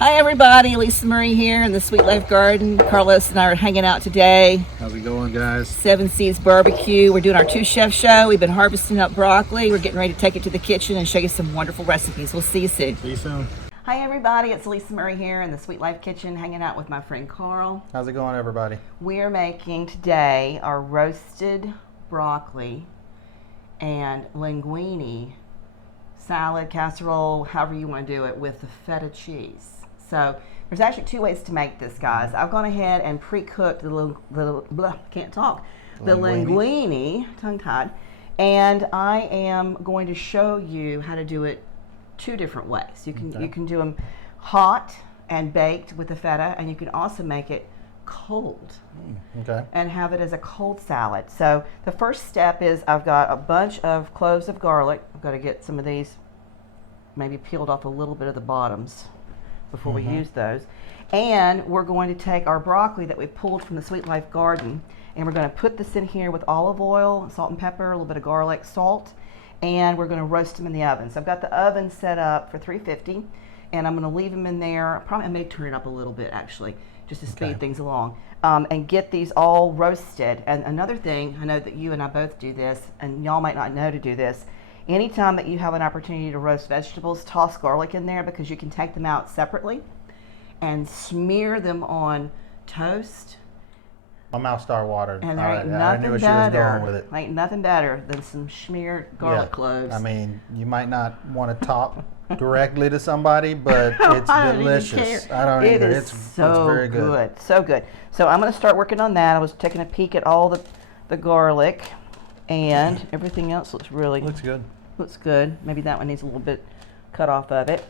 Hi everybody, Lisa Marie here in the Sweet Life Garden. Carlos and I are hanging out today. How's it going, guys? Seven Seeds BBQ. We're doing our 2-chef show. We've been harvesting up broccoli. We're getting ready to take it to the kitchen and show you some wonderful recipes. We'll see you soon. See you soon. Hi everybody, it's Lisa Marie here in the Sweet Life Kitchen, hanging out with my friend Carl. How's it going, everybody? We're making today our roasted broccoli and linguine salad, casserole, however you want to do it, with the feta cheese. So there's actually two ways to make this, guys. I've gone ahead and pre-cooked the linguine, tongue-tied, and I am going to show you how to do it two different ways. You can do them hot and baked with the feta, and you can also make it cold and have it as a cold salad. So the first step is I've got a bunch of cloves of garlic. I've got to get some of these maybe peeled off a little bit of the bottoms before we use those. And we're going to take our broccoli that we pulled from the Sweet Life Garden, and we're going to put this in here with olive oil, salt and pepper, a little bit of garlic, salt, and we're going to roast them in the oven. So I've got the oven set up for 350, and I'm going to leave them in there. I may turn it up a little bit actually, just to speed things along, and get these all roasted. And another thing, I know that you and I both do this, and y'all might not know to do this. Anytime that you have an opportunity to roast vegetables, toss garlic in there, because you can take them out separately and smear them on toast. My mouth started watering. And I knew where she was going with it. Ain't nothing better than some smeared garlic cloves. I mean, you might not want to talk directly to somebody, but it's delicious. I don't either. It's very good. So good. So I'm going to start working on that. I was taking a peek at all the garlic, and everything else looks good. Looks good. Maybe that one needs a little bit cut off of it.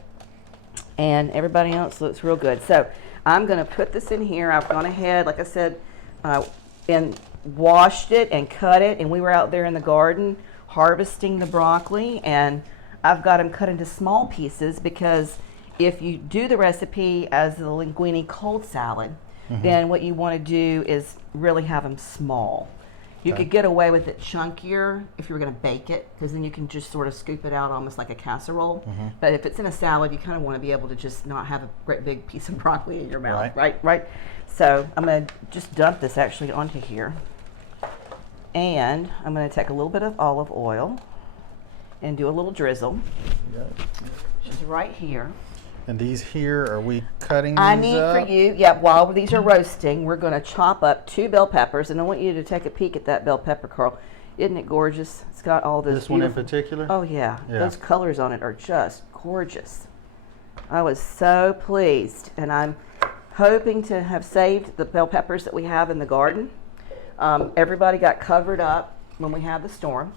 And everybody else looks real good. So I'm going to put this in here. I've gone ahead, like I said, and washed it and cut it. And we were out there in the garden harvesting the broccoli. And I've got them cut into small pieces, because if you do the recipe as the linguine cold salad, then what you want to do is really have them small. You could get away with it chunkier if you were going to bake it, because then you can just sort of scoop it out almost like a casserole. But if it's in a salad, you kind of want to be able to just not have a great big piece of broccoli in your mouth, right? So I'm going to just dump this actually onto here. And I'm going to take a little bit of olive oil and do a little drizzle. Which is right here. And these here, are we cutting these I need up? for you, while these are roasting, we're going to chop up 2 bell peppers. And I want you to take a peek at that bell pepper, Carl. Isn't it gorgeous? It's got all this. This one in particular? Oh, yeah. Those colors on it are just gorgeous. I was so pleased. And I'm hoping to have saved the bell peppers that we have in the garden. Everybody got covered up when we had the storm.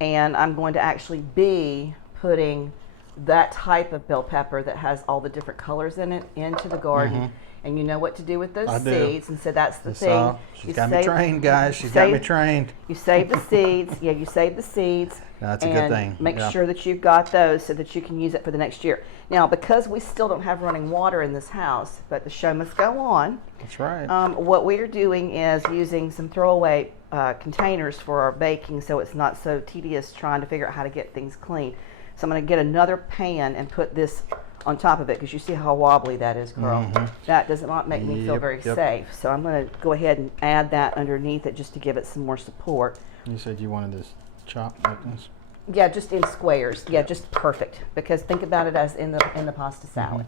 And I'm going to actually be putting that type of bell pepper that has all the different colors in it into the garden. And you know what to do with those seeds. And so that's the thing. She's got me trained, guys. She's got me trained. You save the seeds. You save the seeds. That's a good thing. Make sure that you've got those so that you can use it for the next year. Now, because we still don't have running water in this house, but the show must go on. That's right. What we are doing is using some throwaway containers for our baking, so it's not so tedious trying to figure out how to get things clean. So I'm going to get another pan and put this on top of it, because you see how wobbly that is, Carl. That does not make me feel very safe. So I'm going to go ahead and add that underneath it just to give it some more support. You said you wanted this chopped like this? Yeah, just in squares. Yeah, just perfect. Because think about it as in the pasta salad.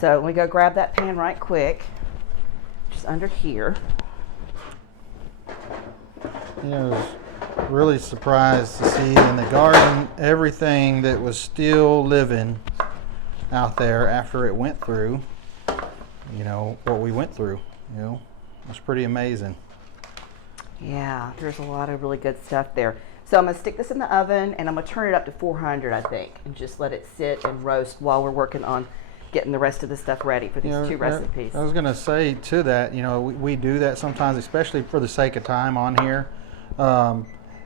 So let me go grab that pan right quick, just under here. You know, I was really surprised to see in the garden everything that was still living out there after it went through, you know, what we went through. You know, it was pretty amazing. Yeah, there's a lot of really good stuff there. So I'm going to stick this in the oven, and I'm going to turn it up to 400, I think, and just let it sit and roast while we're working on getting the rest of the stuff ready for these 2 recipes. I was going to say to that, you know, we do that sometimes, especially for the sake of time on here.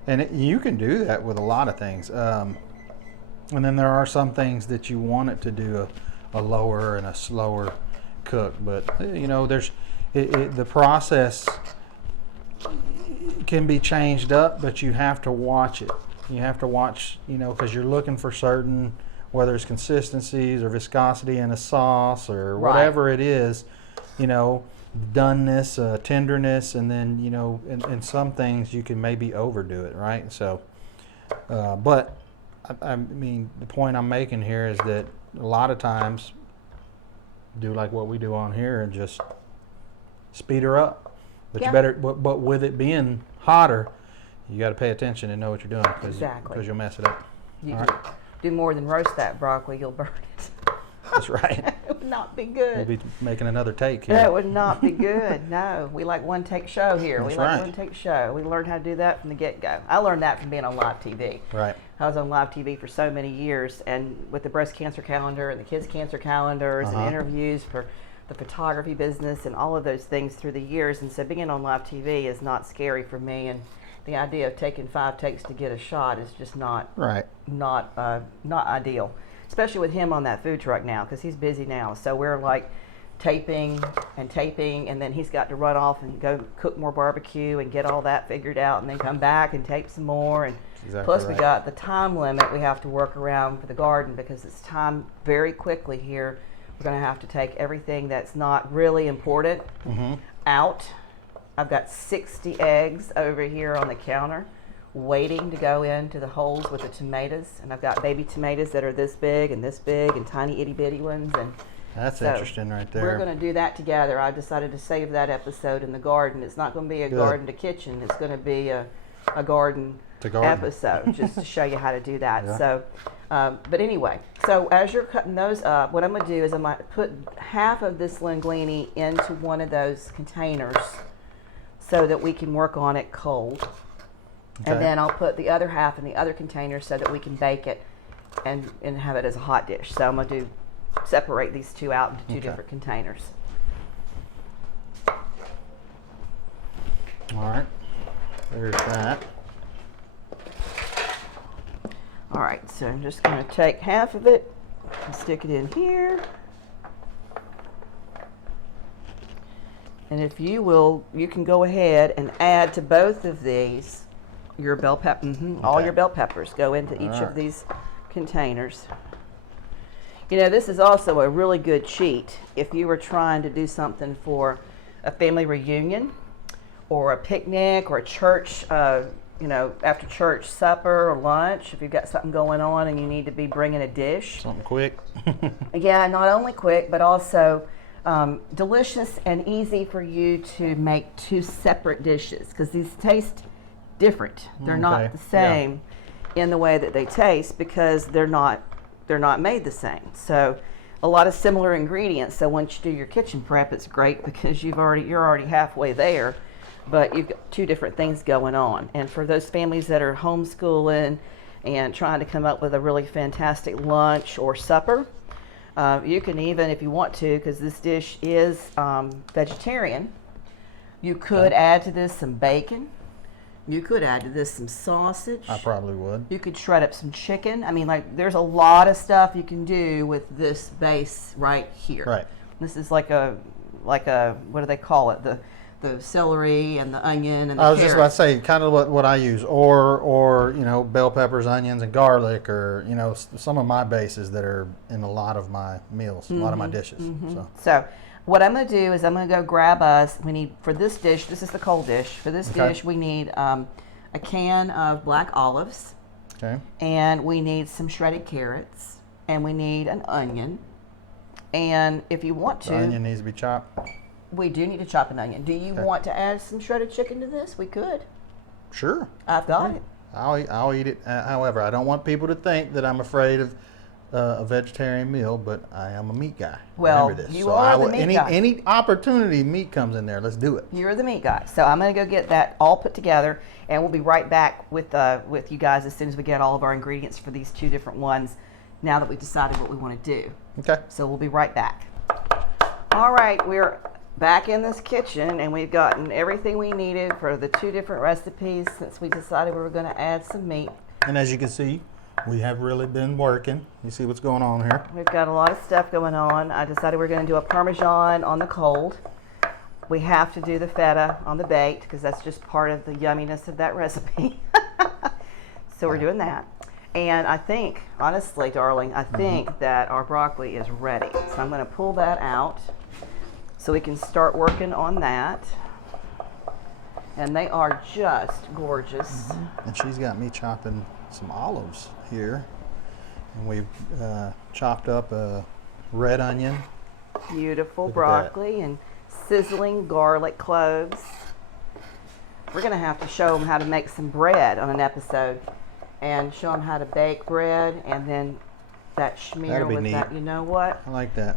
And you can do that with a lot of things. And then there are some things that you want it to do a lower and a slower cook. But, you know, the process can be changed up, but you have to watch it. You have to watch, you know, because you're looking for certain whether it's consistencies or viscosity in a sauce or Right. whatever it is, you know, doneness, tenderness, and then, you know, in some things you can maybe overdo it, right? So, but I mean, the point I'm making here is that a lot of times do like what we do on here and just speed her up. But Yeah. you better, but with it being hotter, you got to pay attention and know what you're doing because Exactly. you'll mess it up. You All do, right. do more than roast that broccoli, you'll burn it. That's right. It would not be We'll good. be making another take here. That would not be good. No, we like one take show here. That's We like right. one take show. We learned how to do that from the get go. I learned that from being on live TV. Right. I was on live TV for so many years, and with the breast cancer calendar and the kids cancer calendars and interviews for the photography business and all of those things through the years. And so being on live TV is not scary for me. And the idea of taking 5 takes to get a shot is just not Right. not ideal, especially with him on that food truck now because he's busy now. So we're like taping, and then he's got to run off and go cook more barbecue and get all that figured out, and then come back and tape some more. And Exactly plus we right. got the time limit we have to work around for the garden because it's time very quickly here. We're going to have to take everything that's not really important out. I've got 60 eggs over here on the counter waiting to go into the holes with the tomatoes, and I've got baby tomatoes that are this big and tiny itty bitty ones. And That's so interesting right there. we're going to do that together. I decided to save that episode in the garden. It's not going to be a Good. garden to kitchen. It's going to be a garden To garden. episode just to show you how to do that. Yeah. So, but anyway, so as you're cutting those up, what I'm going to do is I'm going to put half of this linguine into one of those containers so that we can work on it cold. Okay. And then I'll put the other half in the other container so that we can bake it and have it as a hot dish. So I'm going to separate these two out into two Okay. different containers. All right. There's that. All right, so I'm just going to take half of it and stick it in here. And if you will, you can go ahead and add to both of these your bell pepper. All Okay. your bell peppers go into each All of right. these containers. You know, this is also a really good cheat if you were trying to do something for a family reunion or a picnic or a church, you know, after church supper or lunch. If you've got something going on and you need to be bringing a dish. Something quick. Yeah, not only quick, but also delicious and easy for you to make two separate dishes because these taste different. They're Okay, not the same in the way that they taste because they're not made the same. So a lot of similar ingredients. So once you do your kitchen prep, it's great because you're already halfway there, but you've got two different things going on. And for those families that are homeschooling and trying to come up with a really fantastic lunch or supper, you can even, if you want to, because this dish is vegetarian, you could add to this some bacon. You could add to this some sausage. I probably would. You could shred up some chicken. I mean, like, there's a lot of stuff you can do with this base right here. Right. This is like a what do they call it? The celery and the onion and the I was just about to carrots. say kind of what I use, or you know, bell peppers, onions, and garlic, or you know, some of my bases that are in a lot of my meals, a lot of my dishes. So So what I'm going to do is I'm going to go grab us. We need, for this dish, this is the cold dish. For this Okay. dish, we need a can of black olives, okay, and we need some shredded carrots, and we need an onion. And if you want the to, onion needs to be chopped. we do need to chop an onion. Do you Okay. want to add some shredded chicken to this? We could. Sure, I've got it. I'll eat it. However, I don't want people to think that I'm afraid of a vegetarian meal, but I am a meat guy. Well, Remember this. you So are I the will, meat guy. any opportunity meat comes in there, let's do it. You're the meat guy. So I'm going to go get that all put together, and we'll be right back with you guys as soon as we get all of our ingredients for these two different ones now that we've decided what we want to do. Okay. So we'll be right back. All right, we're back in this kitchen, and we've gotten everything we needed for the two different recipes since we decided we were going to add some meat. And as you can see, we have really been working. You see what's going on here? We've got a lot of stuff going on. I decided we're going to do a Parmesan on the cold. We have to do the feta on the baked because that's just part of the yumminess of that recipe. So we're doing that. And I think, honestly, darling, I think that our broccoli is ready. So I'm going to pull that out so we can start working on that. And they are just gorgeous. And she's got me chopping some olives here. And we've chopped up a red onion. Beautiful broccoli and sizzling garlic cloves. We're going to have to show them how to make some bread on an episode. And show them how to bake bread, and then that schmear with neat. that. You know what? I like that.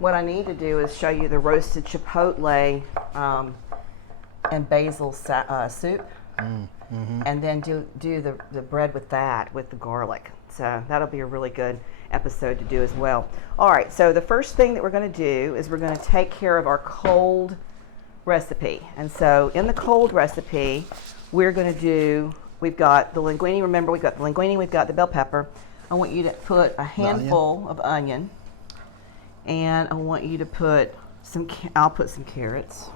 What I need to do is show you the roasted chipotle and basil soup, and then do the bread with that, with the garlic. So that'll be a really good episode to do as well. All right, so the first thing that we're going to do is we're going to take care of our cold recipe. And so in the cold recipe, we're going to do, we've got the linguine. Remember, we've got the linguine, we've got the bell pepper. I want you to put a handful of onion, and I want you to put some, I'll put some carrots.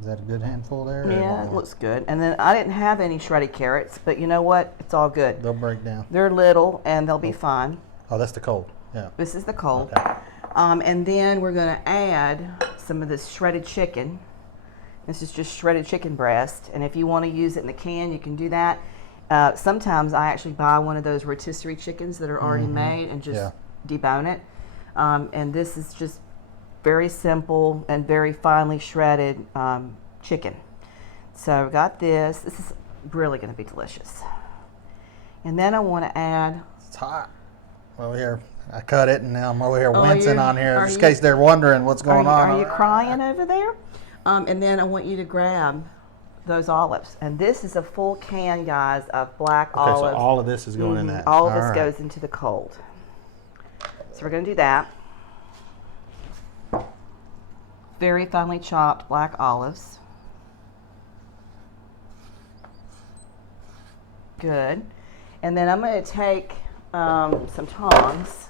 Is that a good handful there? Yeah, it looks good. And then I didn't have any shredded carrots, but you know what? It's all good. They'll break down. They're little, and they'll be fine. Oh, that's the cold. Yeah. This is the cold. Okay. And then we're going to add some of this shredded chicken. This is just shredded chicken breast. And if you want to use it in the can, you can do that. Sometimes I actually buy one of those rotisserie chickens that are already made and just debone it. And this is just very simple and very finely shredded chicken. So we got this. This is really going to be delicious. And then I want to add... It's hot. Over here, I cut it, and now I'm over here wincing you're- on here, are just in you- case they're wondering what's going on. Are you crying over there? And then I want you to grab those olives. And this is a full can, guys, of black Okay, olives. so all of this is going in that. All of this right. goes into the cold. So we're going to do that. Very finely chopped black olives. Good. And then I'm going to take some tongs,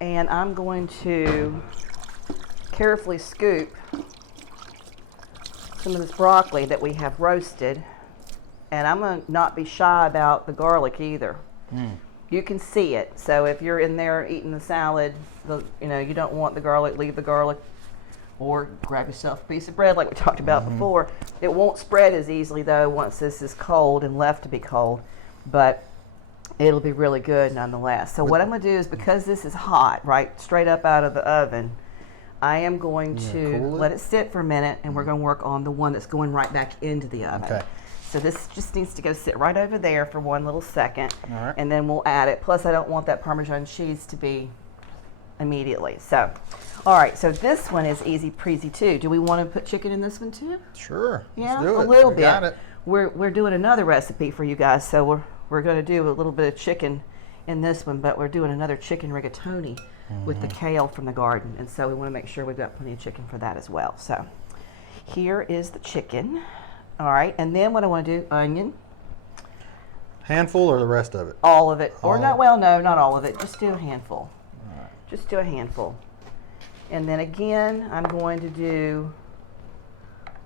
and I'm going to carefully scoop some of this broccoli that we have roasted. And I'm going to not be shy about the garlic either. You can see it. So if you're in there eating the salad, you don't want the garlic, leave the garlic, or grab yourself a piece of bread like we talked about before. It won't spread as easily though once this is cold and left to be cold, but it'll be really good nonetheless. So what I'm going to do is, because this is hot, right, straight up out of the oven, I am going to let it sit for a minute, and we're going to work on the one that's going right back into the oven. Okay. So this just needs to go sit right over there for one little second, All right. and then we'll add it. Plus, I don't want that Parmesan cheese to be immediately. So, all right, so this one is easy breezy too. Do we want to put chicken in this one too? Sure. Yeah, Let's do it. a little We bit. Got it. We're doing another recipe for you guys, so we're going to do a little bit of chicken in this one, but we're doing another chicken rigatoni with the kale from the garden, and so we want to make sure we've got plenty of chicken for that as well. So here is the chicken. All right, and then what I want to do, onion. Handful or the rest of it? All of it. Or All not, of it. well, no, not all of it. Just do a handful. Just do a handful. And then again, I'm going to do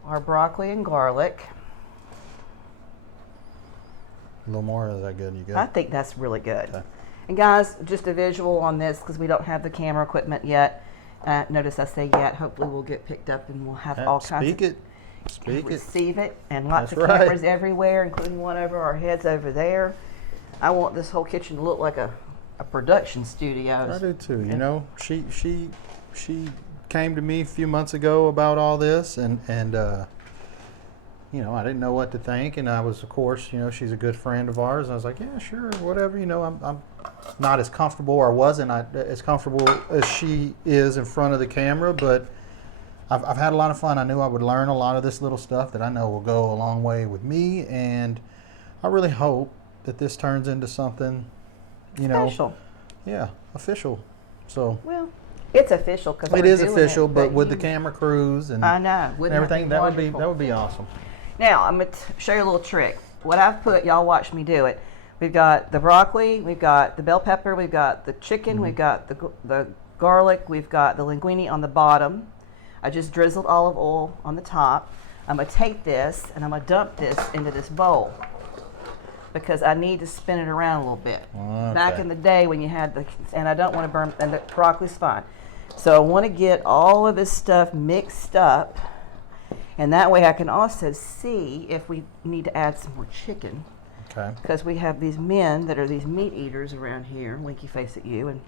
our broccoli and garlic. A little more, or is that good? You good? I think that's really good. Okay. And guys, just a visual on this, because we don't have the camera equipment yet. Notice I say yet. Hopefully we'll get picked up and we'll have all kinds Speak of... it. Speak it. Receive it, and lots That's of right. cameras everywhere, including one over our heads over there. I want this whole kitchen to look like a production studio. I do too. You know, she came to me a few months ago about all this, and you know, I didn't know what to think, and I was, of course, you know, she's a good friend of ours. And I was like, yeah, sure, whatever. You know, I'm not as comfortable, or wasn't as comfortable as she is in front of the camera, but I've had a lot of fun. I knew I would learn a lot of this little stuff that I know will go a long way with me, and I really hope that this turns into something, you know, Special. Yeah, official. So Well, it's official because it is official, but with the camera crews and I know. Wouldn't everything, that that would be awesome. Now I'm gonna show you a little trick. What I've put, y'all watch me do it. We've got the broccoli, we've got the bell pepper, we've got the chicken, we've got the garlic, we've got the linguine on the bottom. I just drizzled olive oil on the top. I'm going to take this and I'm going to dump this into this bowl because I need to spin it around a little bit. Okay. Back in the day when you had and I don't want to burn, and the broccoli's fine. So I want to get all of this stuff mixed up, and that way I can also see if we need to add some more chicken. Okay. Because we have these men that are these meat eaters around here, winky face at you,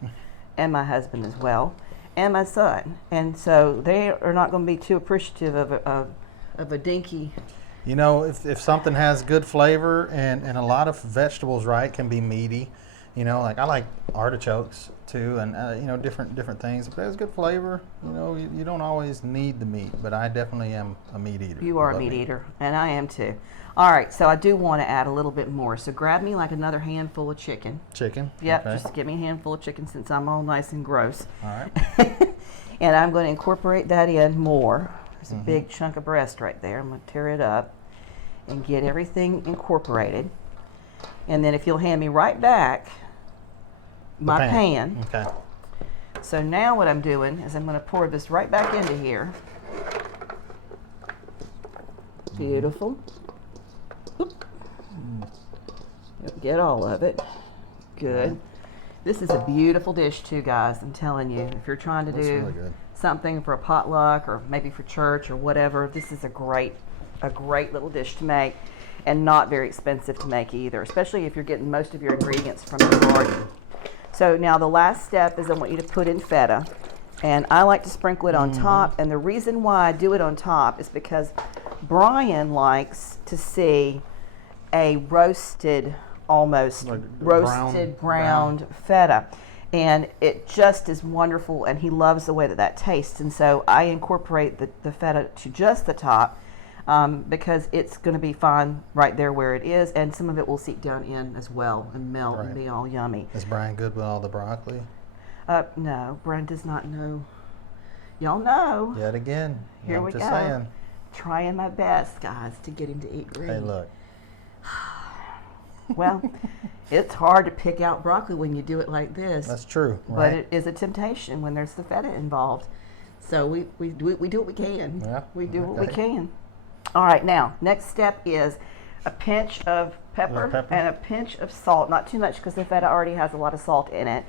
and my husband as well, and my son. And so they are not going to be too appreciative of a dinky. You know, if something has good flavor and a lot of vegetables, right, can be meaty. You know, like I like artichokes too, and you know, different things. If it has good flavor, you know, you don't always need the meat, but I definitely am a meat eater. You are a meat eater, and I am too. All right, so I do want to add a little bit more. So grab me like another handful of chicken. Chicken? Yep, Okay. just give me a handful of chicken since I'm all nice and gross. All right. And I'm going to incorporate that in more. There's a big chunk of breast right there. I'm going to tear it up and get everything incorporated. And then if you'll hand me right back my pan. Okay. So now what I'm doing is I'm going to pour this right back into here. Beautiful. Oop. Get all of it. Good. This is a beautiful dish too, guys. I'm telling you, if you're trying to do really good. something for a potluck or maybe for church or whatever, this is a great little dish to make, and not very expensive to make either, especially if you're getting most of your ingredients from the garden. So now the last step is I want you to put in feta, and I like to sprinkle it on top, and the reason why I do it on top is because Brian likes to see a roasted, almost Like roasted browned feta, and it just is wonderful, and he loves the way that tastes. And so I incorporate the feta to just the top, because it's going to be fine right there where it is, and some of it will seep down in as well and melt and be all yummy. Is Brian good with all the broccoli? No, Brian does not know. Y'all know. Yet again. Here I'm we just go. saying. Trying my best, guys, to get him to eat green. Hey, look. Well, it's hard to pick out broccoli when you do it like this. That's true, But right? it is a temptation when there's the feta involved. So we do what we can. Yeah, We do what we okay. can. All right, now, next step is a pinch of pepper and a pinch of salt. Not too much because the feta already has a lot of salt in it.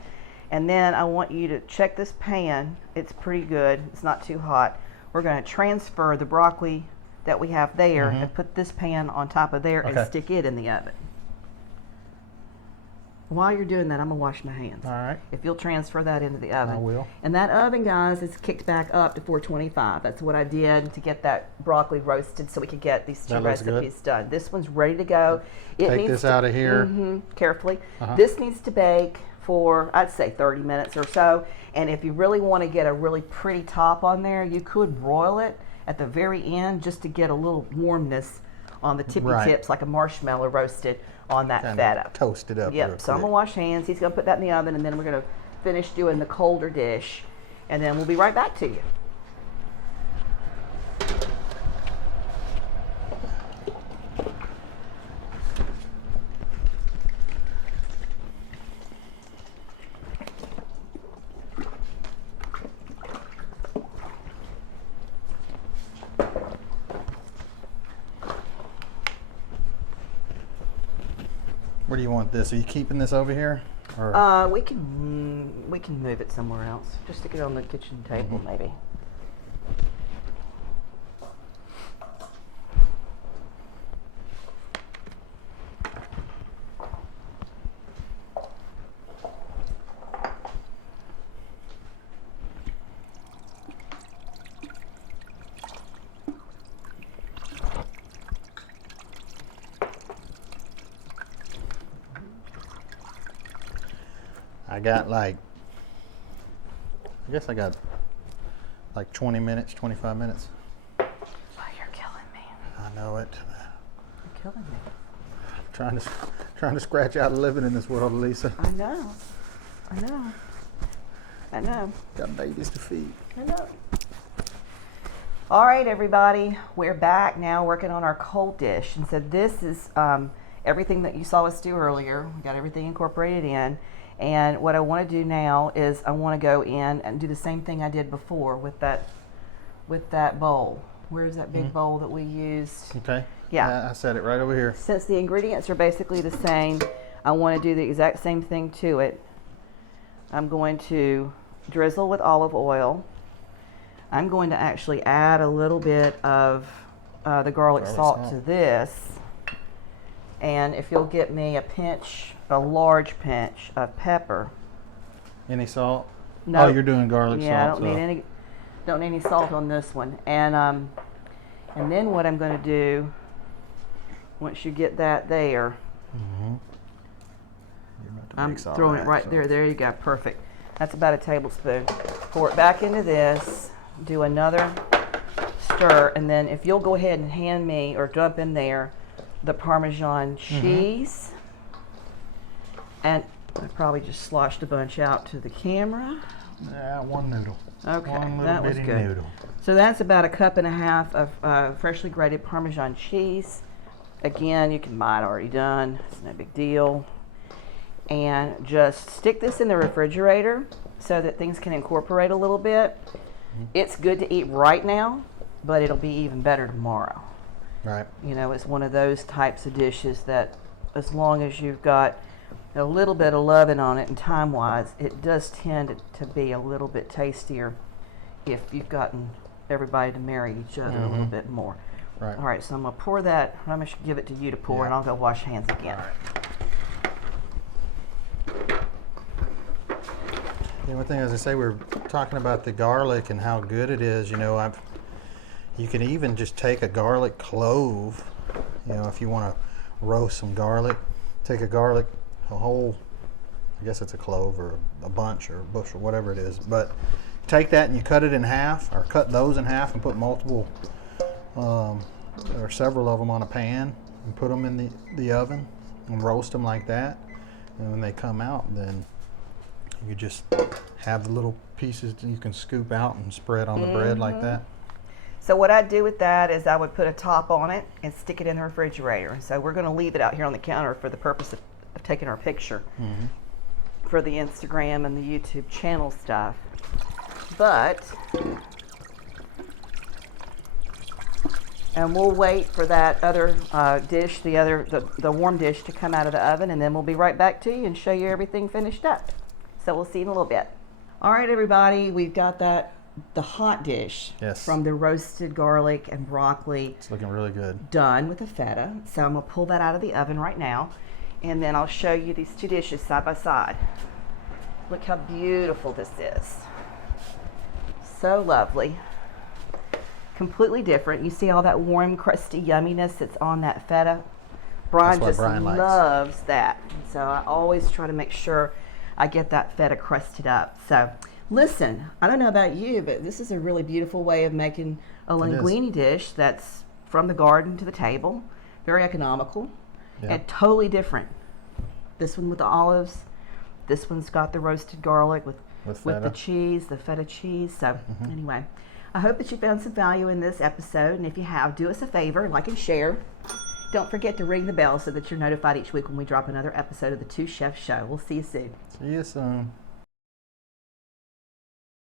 And then I want you to check this pan. It's pretty good. It's not too hot. We're going to transfer the broccoli that we have there and put this pan on top of there and stick it in the oven. While you're doing that, I'm going to wash my hands. All right. If you'll transfer that into the oven. I will. And that oven, guys, is kicked back up to 425. That's what I did to get that broccoli roasted so we could get these two recipes done. This one's ready to go. Take this out of here. Carefully. This needs to bake for, I'd say, 30 minutes or so. And if you really want to get a really pretty top on there, you could broil it at the very end just to get a little warmness on the tippy tips, like a marshmallow roasted on that feta. Toast it up. Yep, so I'm going to wash hands. He's going to put that in the oven, and then we're going to finish doing the colder dish, and then we'll be right back to you. Where do you want this? Are you keeping this over here? Or? We can move it somewhere else. Just stick it on the kitchen table, maybe. I got I guess I got like 20 minutes, 25 minutes. Oh, you're killing me. I know it. You're killing me. Trying to scratch out a living in this world, Alisa. I know. I know. I know. Got babies to feed. I know. All right, everybody. We're back now working on our cold dish. And so this is everything that you saw us do earlier. We got everything incorporated in. And what I want to do now is I want to go in and do the same thing I did before with that bowl. Where's that big bowl that we used? Okay. Yeah. I set it right over here. Since the ingredients are basically the same, I want to do the exact same thing to it. I'm going to drizzle with olive oil. I'm going to actually add a little bit of the garlic salt to this. And if you'll get me a large pinch of pepper. Any salt? No. Oh, you're doing garlic salt. Yeah, I don't need any salt on this one. And then what I'm going to do, once you get that there, I'm throwing it right there. There you go. Perfect. That's about a tablespoon. Pour it back into this. Do another stir. And then if you'll go ahead and hand me or dump in there the Parmesan cheese. And I probably just sloshed a bunch out to the camera. Yeah, one noodle. Okay, one that was good. Noodle. So that's about 1.5 cups of freshly grated Parmesan cheese. Again, you can buy it already done. It's no big deal. And just stick this in the refrigerator so that things can incorporate a little bit. It's good to eat right now, but it'll be even better tomorrow. Right. You know, it's one of those types of dishes that as long as you've got a little bit of loving on it and time-wise, it does tend to be a little bit tastier if you've gotten everybody to marry each other a little bit more. Right. All right, so I'm going to pour that. I'm going to give it to you to pour, and I'll go wash hands again. All right. Yeah, one thing, as I say, we're talking about the garlic and how good it is. You know, you can even just take a garlic clove. You know, if you want to roast some garlic, take a whole, I guess it's a clove or a bunch or a bush or whatever it is. But take that and you cut it in half, or cut those in half and put multiple or several of them on a pan and put them in the oven and roast them like that. And when they come out, then you just have the little pieces that you can scoop out and spread on the bread like that. So what I'd do with that is I would put a top on it and stick it in the refrigerator. So we're going to leave it out here on the counter for the purpose of taking our picture for the Instagram and the YouTube channel stuff. But, and we'll wait for that other dish, the warm dish to come out of the oven, and then we'll be right back to you and show you everything finished up. So we'll see you in a little bit. All right, everybody, we've got the hot dish from the roasted garlic and broccoli. It's looking really good. Done with the feta. So I'm going to pull that out of the oven right now, and then I'll show you these two dishes side by side. Look how beautiful this is. So lovely. Completely different. You see all that warm, crusty yumminess that's on that feta? Brian just loves that. So I always try to make sure I get that feta crusted up. So listen, I don't know about you, but this is a really beautiful way of making a linguine dish that's from the garden to the table. Very economical and totally different. This one with the olives. This one's got the roasted garlic with the cheese, the feta cheese. So anyway, I hope that you found some value in this episode. And if you have, do us a favor, like and share. Don't forget to ring the bell so that you're notified each week when we drop another episode of the Two Chefs Show. We'll see you soon. See you soon.